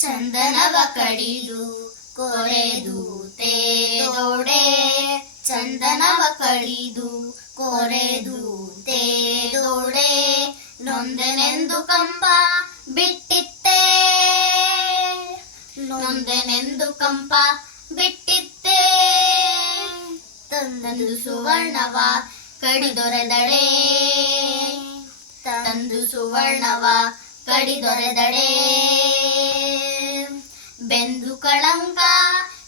ಚಂದನವ ಕಡಿದು ಕೊರೆದು ತೇದೋಡೆ ಚಂದನವ ಕಡಿದು ಕೊರೆದು ತೇದೋಡೆ ನೊಂದನೆಂದು ಕಂಬ ಬಿಟ್ಟಿತ್ತೆ. ನೊಂದನೆಂದು ಕಂಪ ಬಿಟ್ಟಿತ್ತೆ. ತಂದು ಸುವರ್ಣವ ಕಡಿದೊರೆದಳೆ. ತಂದು ಸುವರ್ಣವ ಕಡಿದೊರೆದಡೆ ಬೆಂದು ಕಳಂಕ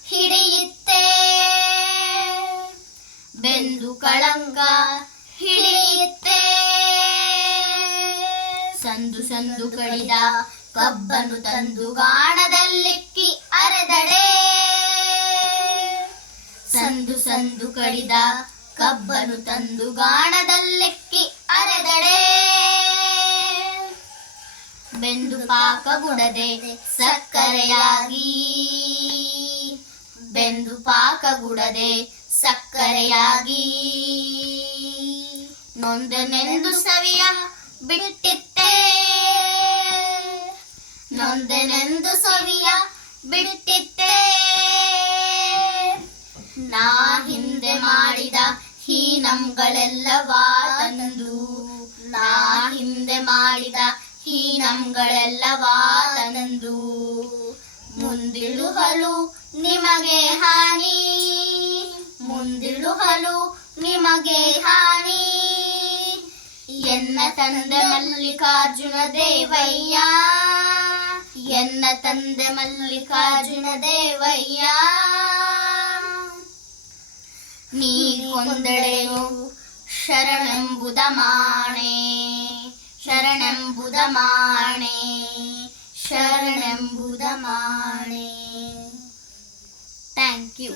ಹಿಡಿಯುತ್ತೆ. ಬೆಂದು ಕಳಂಕ ಹಿಡಿಯುತ್ತೆ. ಸಂದು ಸಂದು ಕಡಿದ ಕಬ್ಬನು ತಂದು ಗಾಣದಲ್ಲಿಕ್ಕಿ ಅರೆದಡೆ. ಸಂದು ಸಂದು ಕಡಿದ ಕಬ್ಬನು ತಂದು ಗಾಣದಲ್ಲಿಕ್ಕಿ ಅರೆದಡೆ. ಬೆಂದು ಪಾಕಗುಡದೆ ಸಕ್ಕರೆಯಾಗಿ. ಬೆಂದು ಪಾಕಗುಡದೆ ಸಕ್ಕರೆಯಾಗಿ. ನೊಂದನೆಂದು ಸವಿಯ ಬಿಟ್ಟಿತ್ತೆ ನೊಂದನೆಂದು ಸವಿಯ ಬಿಟ್ಟಿತ್ತೆ ನಾ ಹಿಂದೆ ಮಾಡಿದ ಹೀನಂಗಳೆಲ್ಲವಾ ತಂದು, ನಾ ಹಿಂದೆ ಮಾಡಿದ ಹೀನಂಗಳೆಲ್ಲವಾ ತಂದು ಮುಂದಿಳುಹಲು ನಿಮಗೆ ಹಾನಿ. ಮುಂದಿಳುಹಲು ನಿಮಗೆ ಹಾನಿ. ಎನ್ನ ತಂದೆ ಮಲ್ಲಿಕಾರ್ಜುನ ದೇವಯ್ಯ? ಎನ್ನ ತಂದೆ ಮಲ್ಲಿಕಾರ್ಜುನ ದೇವಯ್ಯ? ನೀ ಕೊಂದಡೆಯು ಶರಣೆಂಬುದ ಮಾಣೆ ശരണംബുധമാണേ ശരണംബുധമാണേ താങ്ക് യു